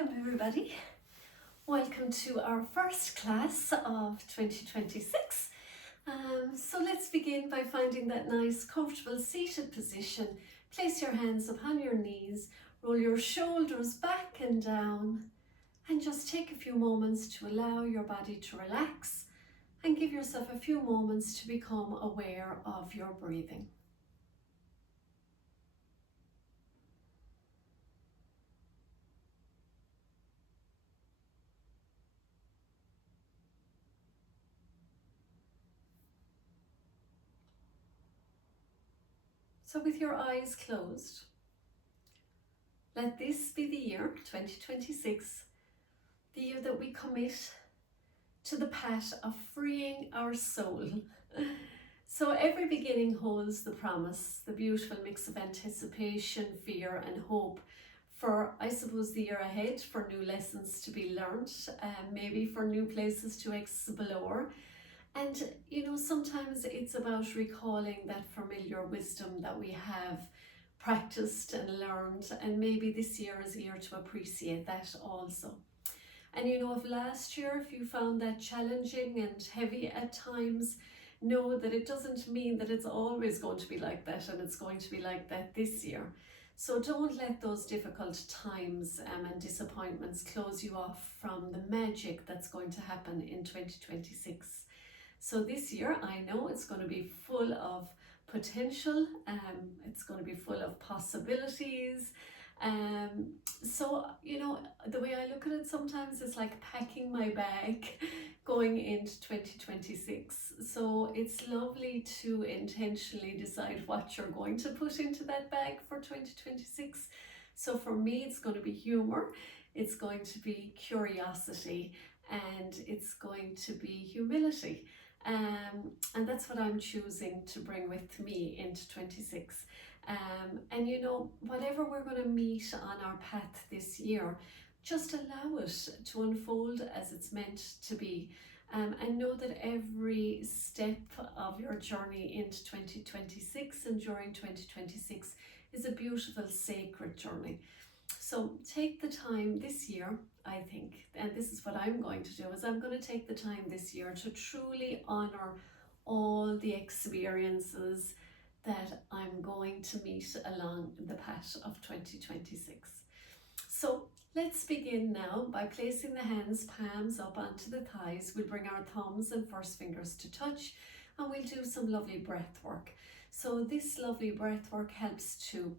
Hello everybody, welcome to our first class of 2026. So let's begin by finding that nice comfortable seated position. Place your hands upon your knees, roll your shoulders back and down, and just take a few moments to allow your body to relax and give yourself a few moments to become aware of your breathing. So with your eyes closed, let this be the year 2026, the year that we commit to the path of freeing our soul. So every beginning holds the promise, the beautiful mix of anticipation, fear and hope for, I suppose, the year ahead, for new lessons to be learned, maybe for new places to explore. And sometimes it's about recalling that familiar wisdom that we have practiced and learned, and maybe this year is a year to appreciate that also. And if last year, if you found that challenging and heavy at times, know that it doesn't mean that it's always going to be like that and it's going to be like that this year. So don't let those difficult times and disappointments close you off from the magic that's going to happen in 2026. So this year, I know it's going to be full of potential, it's going to be full of possibilities. So the way I look at it sometimes is like packing my bag going into 2026. So it's lovely to intentionally decide what you're going to put into that bag for 2026. So for me, it's going to be humor, it's going to be curiosity, and it's going to be humility. And that's what I'm choosing to bring with me into 26. And whatever we're going to meet on our path this year, just allow it to unfold as it's meant to be. And know that every step of your journey into 2026 and during 2026 is a beautiful, sacred journey. So take the time this year, I think, and this is what I'm going to do, is I'm going to take the time this year to truly honor all the experiences that I'm going to meet along the path of 2026. So let's begin now by placing the hands, palms up onto the thighs. We'll bring our thumbs and first fingers to touch, and we'll do some lovely breath work. So this lovely breath work helps to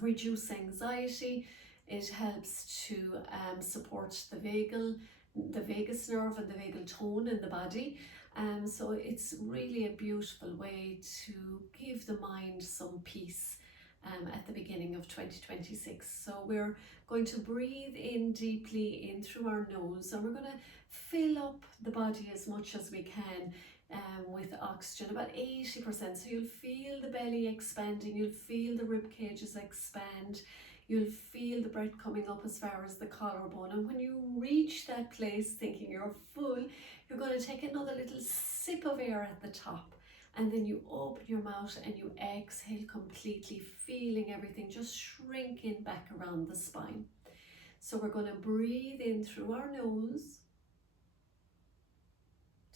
reduce anxiety. It helps to support the vagus nerve and the vagal tone in the body. So it's really a beautiful way to give the mind some peace at the beginning of 2026. So we're going to breathe in deeply in through our nose, and we're going to fill up the body as much as we can with oxygen, about 80%. So you'll feel the belly expanding, you'll feel the rib cages expand, you'll feel the breath coming up as far as the collarbone. And when you reach that place thinking you're full, you're going to take another little sip of air at the top, and then you open your mouth and you exhale completely, feeling everything just shrinking back around the spine. So we're going to breathe in through our nose.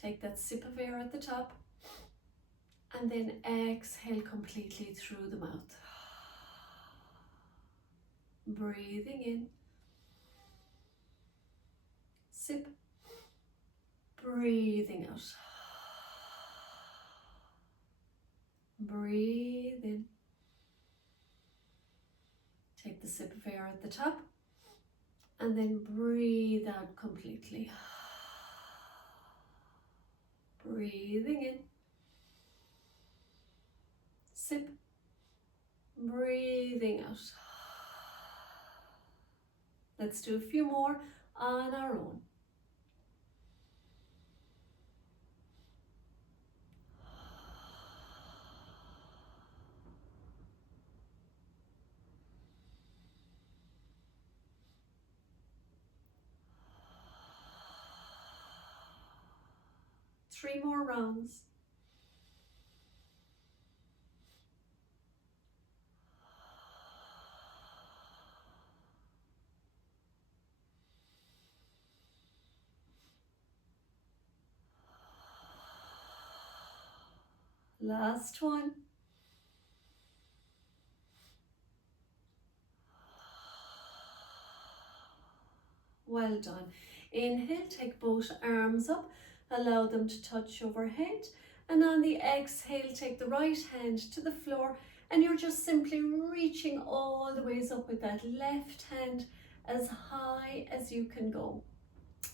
Take that sip of air at the top, and then exhale completely through the mouth. Breathing in, sip, breathing out. Breathe in. Take the sip of air at the top, and then breathe out completely. Breathing in, sip, breathing out. Let's do a few more on our own. Three more rounds. Last one. Well done. Inhale, take both arms up, allow them to touch overhead. And on the exhale, take the right hand to the floor, and you're just simply reaching all the ways up with that left hand as high as you can go.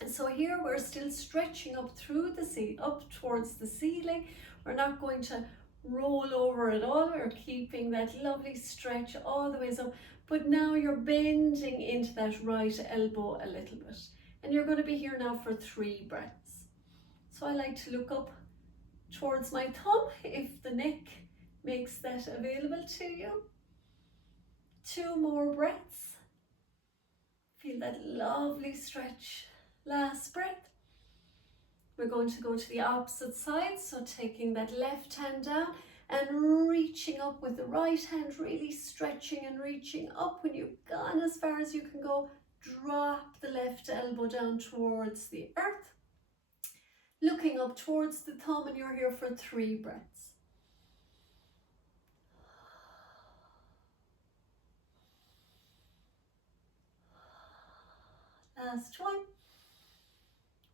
And so here we're still stretching up through the up towards the ceiling. We're not going to roll over at all. We're keeping that lovely stretch all the ways up. But now you're bending into that right elbow a little bit. And you're going to be here now for 3 breaths. So I like to look up towards my thumb if the neck makes that available to you. 2 more breaths. Feel that lovely stretch. Last breath. We're going to go to the opposite side, so taking that left hand down and reaching up with the right hand, really stretching and reaching up. When you've gone as far as you can go, drop the left elbow down towards the earth. Looking up towards the thumb, and you're here for 3 breaths. Last one.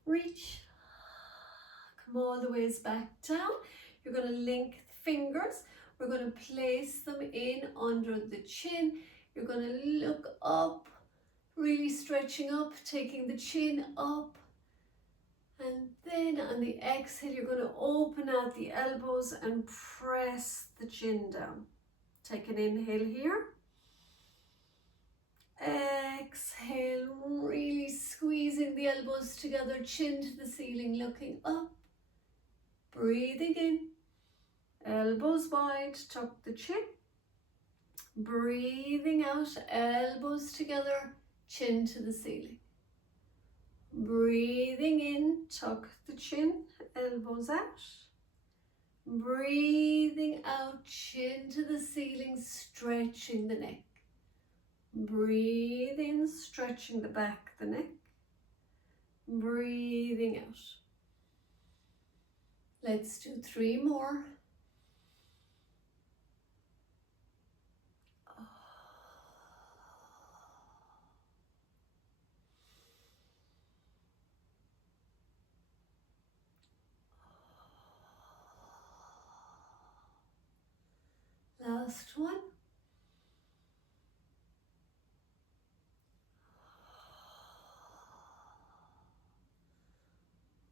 Reach. Come all the ways back down. You're going to link the fingers. We're going to place them in under the chin. You're going to look up, really stretching up, taking the chin up. And then on the exhale, you're going to open out the elbows and press the chin down. Take an inhale here. Exhale, really squeezing the elbows together, chin to the ceiling, looking up. Breathing in, elbows wide, tuck the chin. Breathing out, elbows together, chin to the ceiling. Breathing in, tuck the chin, elbows out. Breathing out, chin to the ceiling, stretching the neck. Breathe in, stretching the back of the neck. Breathing out. Let's do 3 more. Last one.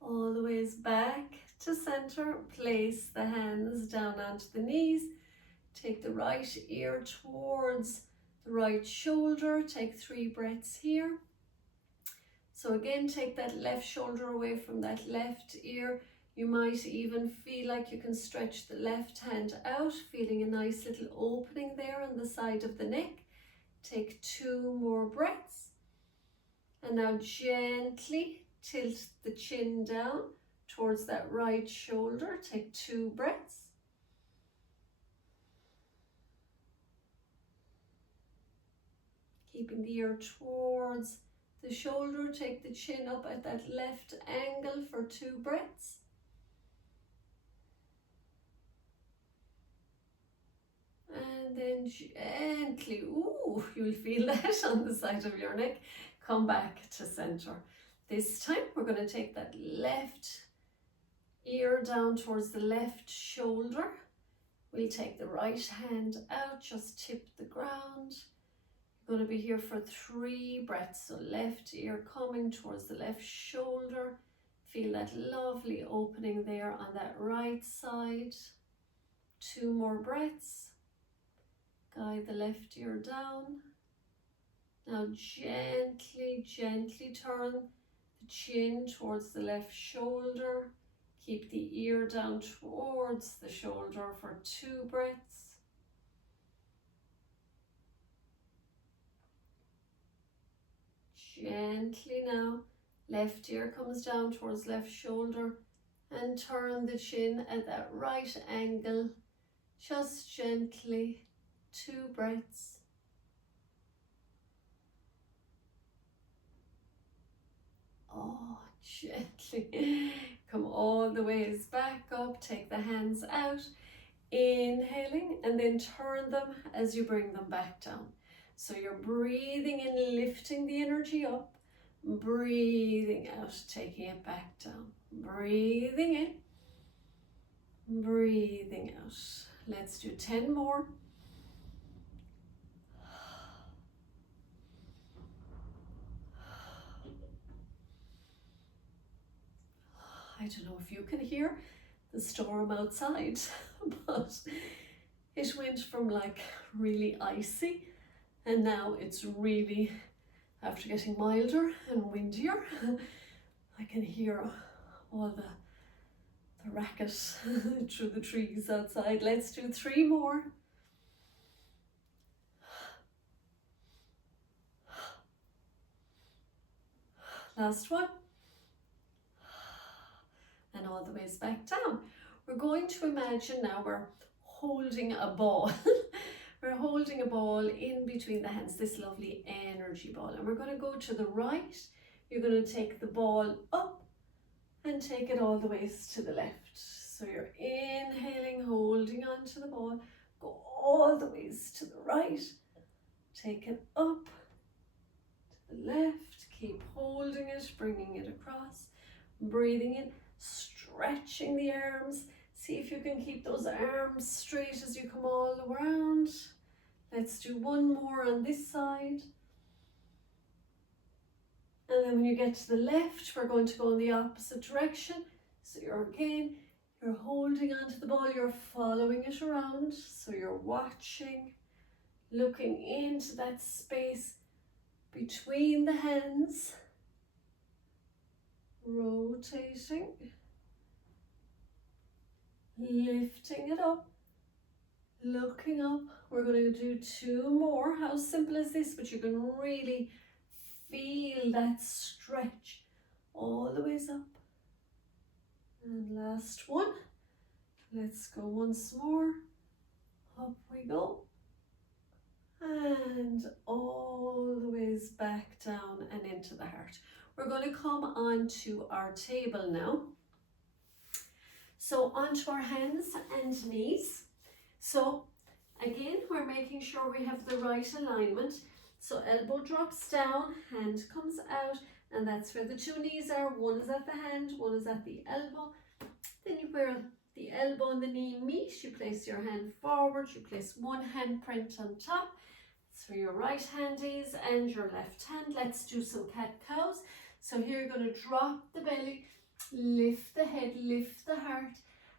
All the ways back to center. Place the hands down onto the knees. Take the right ear towards the right shoulder. Take 3 breaths here. So again, take that left shoulder away from that left ear. You might even feel like you can stretch the left hand out, feeling a nice little opening there on the side of the neck. Take 2 more breaths. And now gently tilt the chin down towards that right shoulder. Take 2 breaths. Keeping the ear towards the shoulder, take the chin up at that left angle for 2 breaths. And then gently, you'll feel that on the side of your neck. Come back to center. This time we're going to take that left ear down towards the left shoulder. We'll take the right hand out, just tip the ground. You're going to be here for 3 breaths. So left ear coming towards the left shoulder. Feel that lovely opening there on that right side. 2 more breaths. Guide the left ear down. Now gently, gently turn the chin towards the left shoulder. Keep the ear down towards the shoulder for 2 breaths. Gently now, left ear comes down towards left shoulder and turn the chin at that right angle. Just gently, 2 breaths. Oh, gently come all the ways back up. Take the hands out. Inhaling, and then turn them as you bring them back down. So you're breathing in, lifting the energy up, breathing out, taking it back down. Breathing in, breathing out. Let's do 10 more. I don't know if you can hear the storm outside, but it went from like really icy, and now it's really, after getting milder and windier, I can hear all the racket through the trees outside. Let's do 3 more. Last one. And all the ways back down. We're going to imagine now we're holding a ball. We're holding a ball in between the hands, this lovely energy ball. And we're going to go to the right. You're going to take the ball up and take it all the ways to the left. So you're inhaling, holding on to the ball, go all the ways to the right, take it up to the left, keep holding it, bringing it across, breathing in, stretching the arms. See if you can keep those arms straight as you come all around. Let's do 1 more on this side. And then when you get to the left, we're going to go in the opposite direction. So you're holding onto the ball, you're following it around. So you're watching, looking into that space between the hands, rotating, lifting it up, looking up. We're going to do 2 more. How simple is this? But you can really feel that stretch all the ways up. And last one. Let's go once more. Up we go. And all the ways back down and into the heart. We're going to come onto our table now. So onto our hands and knees. So again, we're making sure we have the right alignment. So elbow drops down, hand comes out, and that's where the 2 knees are. One is at the hand, one is at the elbow. Then where the elbow and the knee meet, you place your hand forward, you place one handprint on top. That's where your right hand is and your left hand. Let's do some cat-cows. So here you're going to drop the belly, lift the head, lift the heart,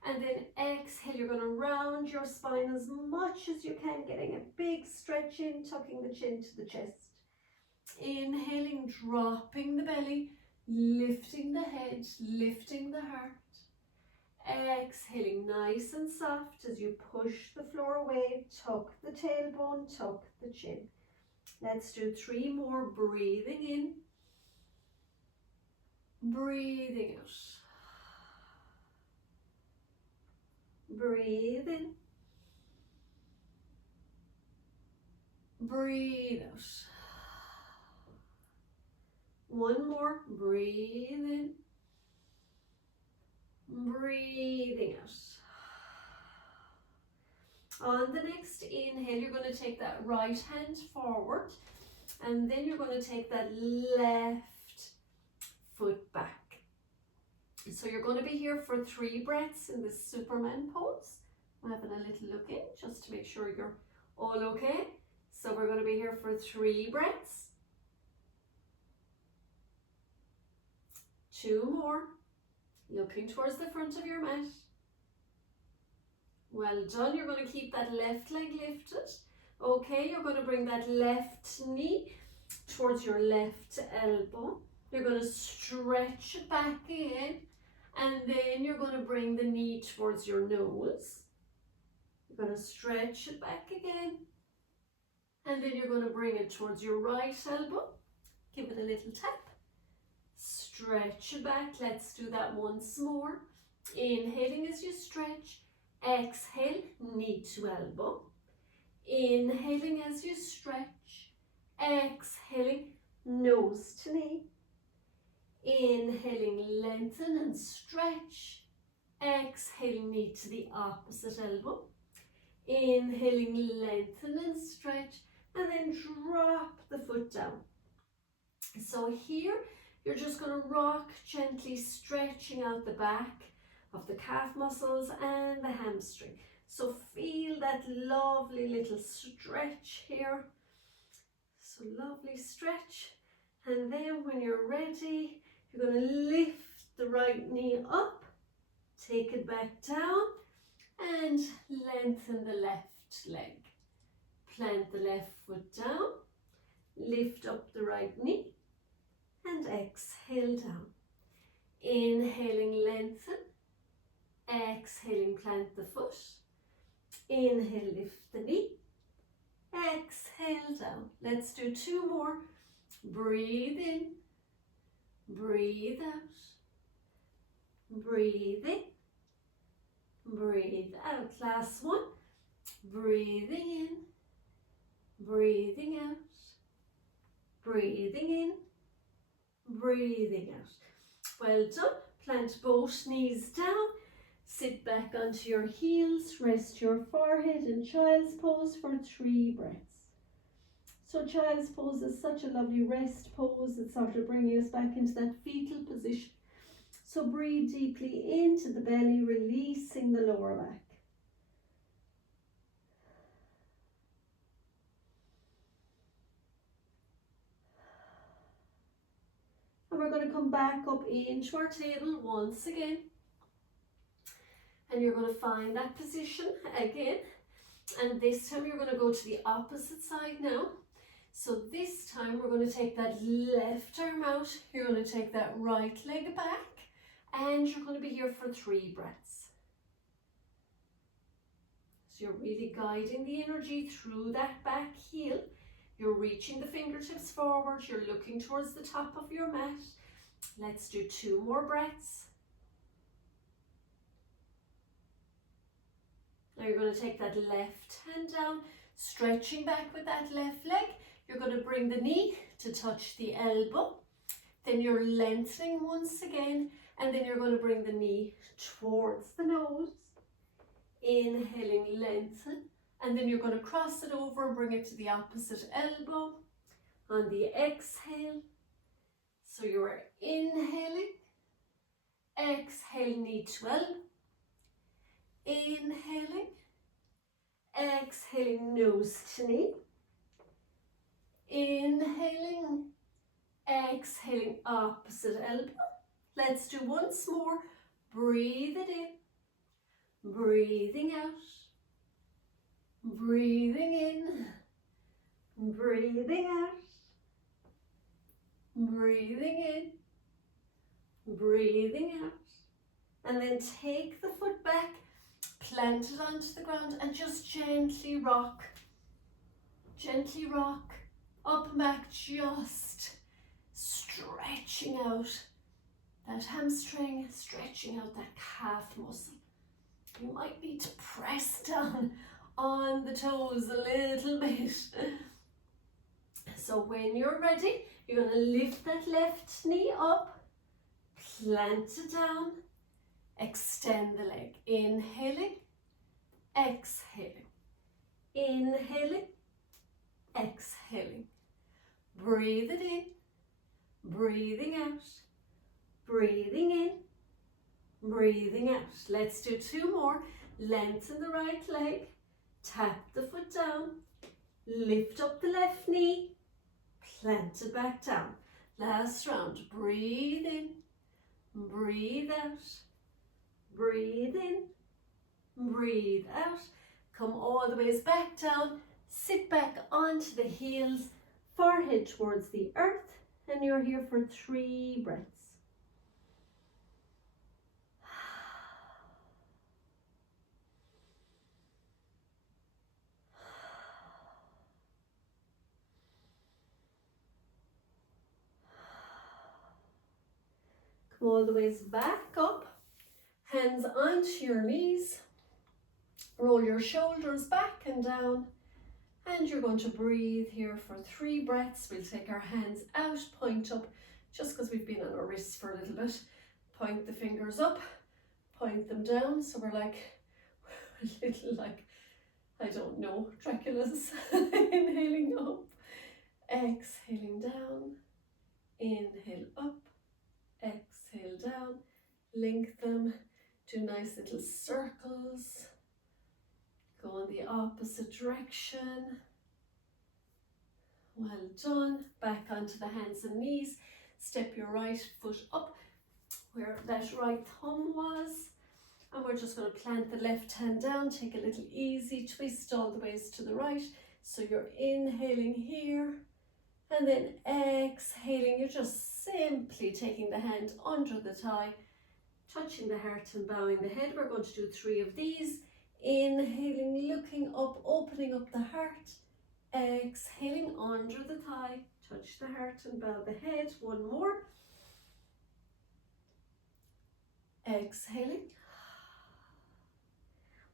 and then exhale. You're going to round your spine as much as you can, getting a big stretch in, tucking the chin to the chest. Inhaling, dropping the belly, lifting the head, lifting the heart. Exhaling nice and soft as you push the floor away, tuck the tailbone, tuck the chin. Let's do 3 more, breathing in, breathing out. Breathe in, breathe out. 1 more, breathe in, breathing out. On the next inhale, you're going to take that right hand forward, and then you're going to take that left foot back. So you're going to be here for 3 breaths in this Superman pose. I'm having a little look in just to make sure you're all okay. So we're going to be here for 3 breaths. 2 more. Looking towards the front of your mat. Well done. You're going to keep that left leg lifted. Okay, you're going to bring that left knee towards your left elbow. You're going to stretch it back again. And then you're going to bring the knee towards your nose. You're going to stretch it back again. And then you're going to bring it towards your right elbow. Give it a little tap. Stretch it back. Let's do that once more. Inhaling as you stretch. Exhale, knee to elbow. Inhaling as you stretch. Exhaling, nose to knee. Inhaling, lengthen and stretch. Exhaling, knee to the opposite elbow. Inhaling, lengthen and stretch, and then drop the foot down. So here, you're just going to rock gently, stretching out the back of the calf muscles and the hamstring. So feel that lovely little stretch here. So lovely stretch. And then when you're ready, you're going to lift the right knee up, take it back down, and lengthen the left leg. Plant the left foot down, lift up the right knee, and exhale down. Inhaling, lengthen. Exhaling, plant the foot. Inhale, lift the knee. Exhale down. Let's do 2 more. Breathe in. Breathe out. Breathe in. Breathe out. Last one. Breathing in. Breathing out. Breathing in. Breathing out. Well done. Plant both knees down. Sit back onto your heels. Rest your forehead in child's pose for 3 breaths. So child's pose is such a lovely rest pose. It's sort of bringing us back into that fetal position. So breathe deeply into the belly, releasing the lower back. And we're going to come back up into our table once again. And you're going to find that position again. And this time you're going to go to the opposite side now. So this time we're going to take that left arm out. You're going to take that right leg back. And you're going to be here for 3 breaths. So you're really guiding the energy through that back heel. You're reaching the fingertips forward. You're looking towards the top of your mat. Let's do 2 more breaths. Now you're going to take that left hand down, stretching back with that left leg. You're going to bring the knee to touch the elbow. Then you're lengthening once again, and then you're going to bring the knee towards the nose. Inhaling, lengthen, and then you're going to cross it over and bring it to the opposite elbow on the exhale. So you're inhaling, exhale, knee to elbow. Inhaling, exhaling, nose to knee. Inhaling, exhaling, opposite elbow. Let's do once more. Breathe it in, breathing out, breathing in, breathing out, breathing in, breathing out. And then take the foot back, plant it onto the ground, and just gently rock, up and back, just stretching out that hamstring, stretching out that calf muscle. You might need to press down on the toes a little bit. So when you're ready, you're going to lift that left knee up, plant it down, extend the leg. Inhaling, exhaling, inhaling, exhaling. Breathe it in, breathing out, breathing in, breathing out. Let's do 2 more. Lengthen the right leg, tap the foot down, lift up the left knee, plant it back down. Last round. Breathe in, breathe out, breathe in, breathe out. Come all the ways back down. Sit back onto the heels, forehead towards the earth, and you're here for 3 breaths. Come all the ways back up, hands onto your knees, roll your shoulders back and down, and you're going to breathe here for 3 breaths. We'll take our hands out, point up, just because we've been on our wrists for a little bit. Point the fingers up, point them down, so we're like a little like I don't know, Dracula's. Inhaling up, exhaling down, inhale up, exhale down, link them, do nice little circles, go in the opposite direction. Well done. Back onto the hands and knees, step your right foot up where that right thumb was, and we're just going to plant the left hand down, take a little easy twist all the ways to the right. So you're inhaling here, and then exhaling, you're just simply taking the hand under the thigh, touching the heart and bowing the head. We're going to do 3 of these. Inhaling, looking up, opening up the heart. Exhaling under the thigh, touch the heart and bow the head. 1 more. Exhaling.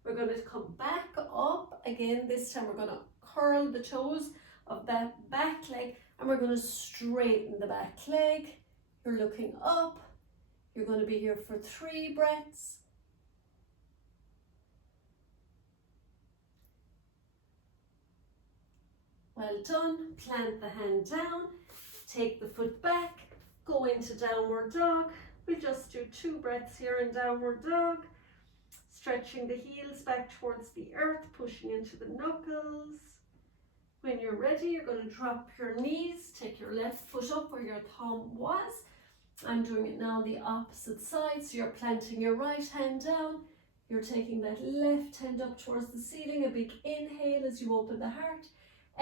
We're going to come back up again. This time we're going to curl the toes of that back leg, and we're going to straighten the back leg. You're looking up. You're going to be here for 3 breaths. Well done. Plant the hand down, take the foot back, go into downward dog. We'll just do 2 breaths here in downward dog. Stretching the heels back towards the earth, pushing into the knuckles. When you're ready, you're going to drop your knees, take your left foot up where your thumb was. I'm doing it now the opposite side, so you're planting your right hand down. You're taking that left hand up towards the ceiling, a big inhale as you open the heart.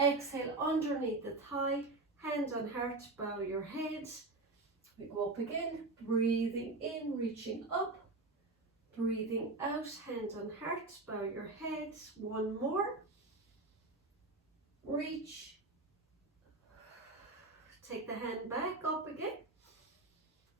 Exhale underneath the thigh, hand on heart, bow your head. We go up again, breathing in, reaching up. Breathing out, hand on heart, bow your head. 1 more. Reach. Take the hand back, up again.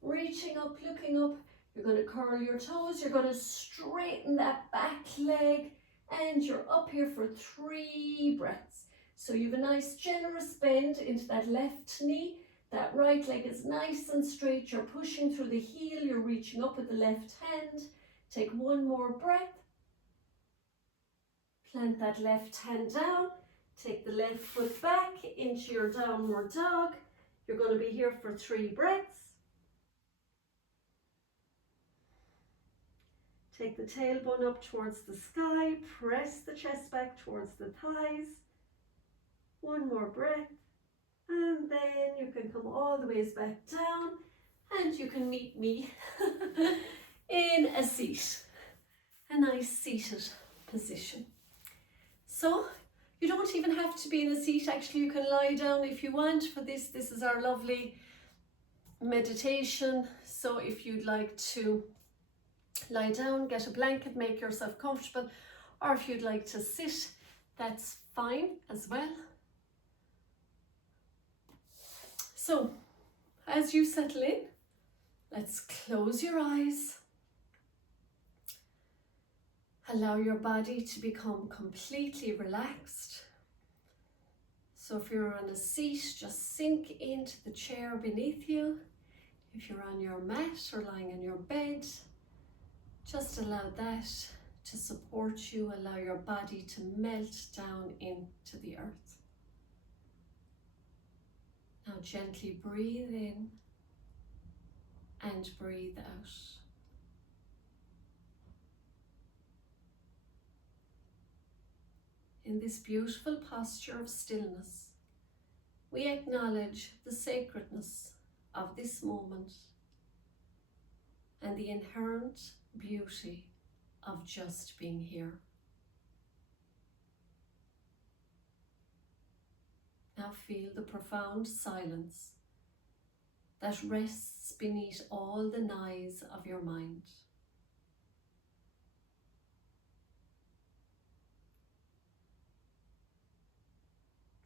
Reaching up, looking up. You're going to curl your toes. You're going to straighten that back leg. And you're up here for 3 breaths. So you have a nice generous bend into that left knee. That right leg is nice and straight. You're pushing through the heel. You're reaching up with the left hand. Take 1 more breath. Plant that left hand down. Take the left foot back into your downward dog. You're going to be here for 3 breaths. Take the tailbone up towards the sky. Press the chest back towards the thighs. 1 more breath. And then you can come all the ways back down. And you can meet me in a seat, a nice seated position. So you don't even have to be in a seat. Actually, you can lie down if you want for this. This is our lovely meditation. So if you'd like to lie down, get a blanket, make yourself comfortable, or if you'd like to sit, that's fine as well. So as you settle in, let's close your eyes. Allow your body to become completely relaxed. So if you're on a seat, just sink into the chair beneath you. If you're on your mat or lying on your bed, just allow that to support you. Allow your body to melt down into the earth. Now gently breathe in and breathe out. In this beautiful posture of stillness, we acknowledge the sacredness of this moment and the inherent beauty of just being here. Now feel the profound silence that rests beneath all the noise of your mind.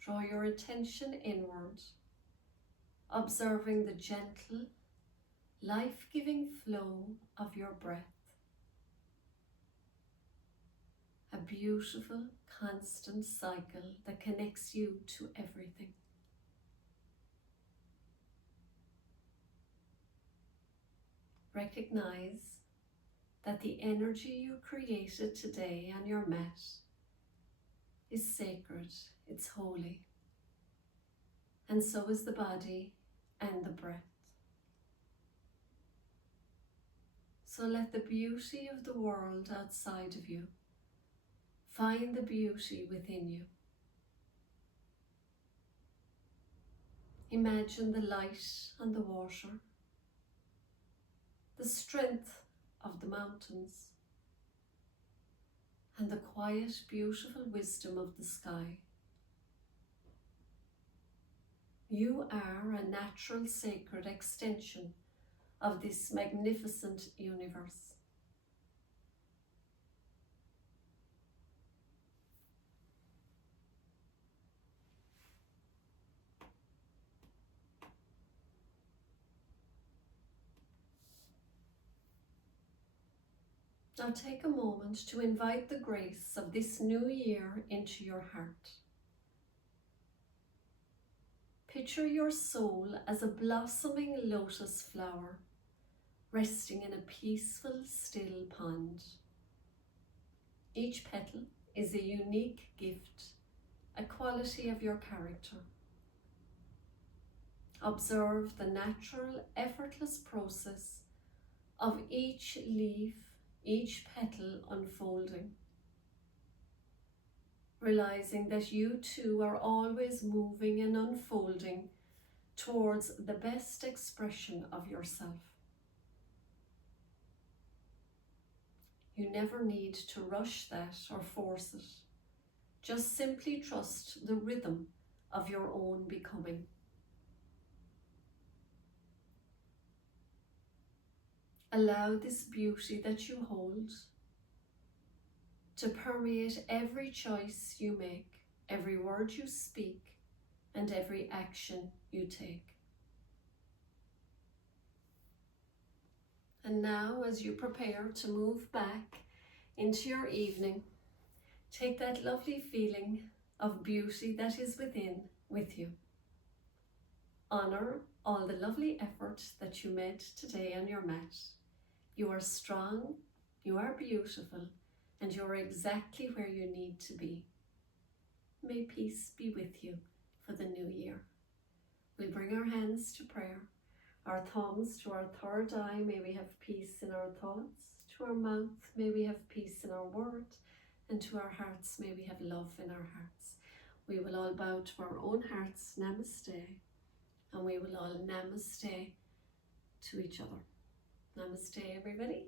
Draw your attention inward, observing the gentle, life-giving flow of your breath. A beautiful, constant cycle that connects you to everything. Recognize that the energy you created today on your mat is sacred, it's holy, and so is the body and the breath. So let the beauty of the world outside of you find the beauty within you. Imagine the light on the water, the strength of the mountains, and the quiet, beautiful wisdom of the sky. You are a natural, sacred extension of this magnificent universe. Now take a moment to invite the grace of this new year into your heart. Picture your soul as a blossoming lotus flower resting in a peaceful, still pond. Each petal is a unique gift, a quality of your character. Observe the natural, effortless process of each leaf, each petal unfolding, realizing that you too are always moving and unfolding towards the best expression of yourself. You never need to rush that or force it. Just simply trust the rhythm of your own becoming. Allow this beauty that you hold to permeate every choice you make, every word you speak, and every action you take. And now, as you prepare to move back into your evening, take that lovely feeling of beauty that is within with you. Honor all the lovely effort that you made today on your mat. You are strong, you are beautiful, and you're exactly where you need to be. May peace be with you for the new year. We'll bring our hands to prayer, our thumbs to our third eye. May we have peace in our thoughts. To our mouth, may we have peace in our word. And to our hearts, may we have love in our hearts. We will all bow to our own hearts, namaste, and we will all namaste to each other. Namaste, everybody.